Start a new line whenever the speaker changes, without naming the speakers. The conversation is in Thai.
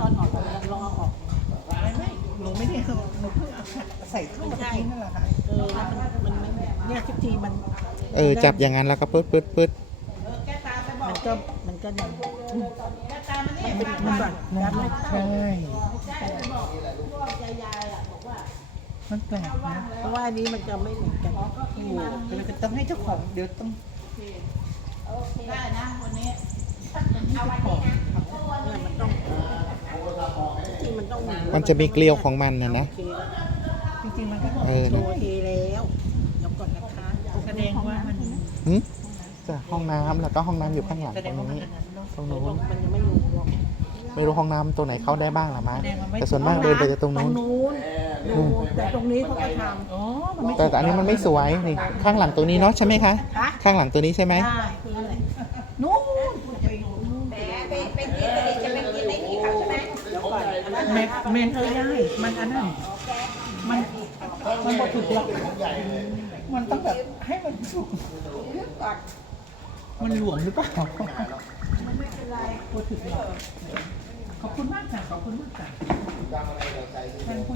อนออกลองเอาออก
ไม่หนูไม่ได้เอาหนูเพิ่งเอาใส่เข้ามาทิ้งนั่นแหละค่ะ
แล้วมันไม่เนี่ยทุกทีมัน
จับอย่างนั้นแล้วก็ปึ๊ดปึ๊ดปึ๊ด
มันก็ดันมันแบบน้ำ
ใช่มันแปลกนะ
เพราะว่าอันนี้มันจะไม่เหมือนกันที่หมู
เราจะต้องให้เจ้าของเดี๋ยวต้อง
ได้นะวันนี้เอาวันนี้นะมันต้องที่มันต้อง
มันจะมีเกลียวของมันนะ
จริงๆมันก็
โอเคแล้วเดี๋ยวก่อนนะคะ
แสดงว่ามัน
จะห้องน้ำแล้วก็ห้องน้ำอยู่ข้างหลัง
แส
ต
ด
รง ง
ว่ามัน
นี้
อันนั้นเนาะ
ตรงนู้น
มันยังไม่รู้หรอก
ไม่รู้ห้องน้ำตัวไหนเข้าได้บ้างหรอมะ
แสดงว่าไม่
แต่ส่วนมากเดินไปจะตรงนู้น
แต่ตรงนี้เขาก็ทำ
อ๋อมันไม่
แต่อันนี้มันไม่สวยนี่ข้างหลังตัวนี้เนาะใช่ไหมคะข้างหลังตัวนี้ใช่ไหม
ได้คืออะไร
นู่น
เป็นที่จะเป็นที่ไม่มีเขาใช่ไหมเดี๋ยวก่อนอันนั้น
แมนเธอได้มันอันนั้นมันบดถูกหรอกมันต้องแบบให้มันสุกมันหลวมหรือเปล่าไม่เป็นไรบดถูกหรอกขอบคุณมากค่ะขอบคุณมากค่ะ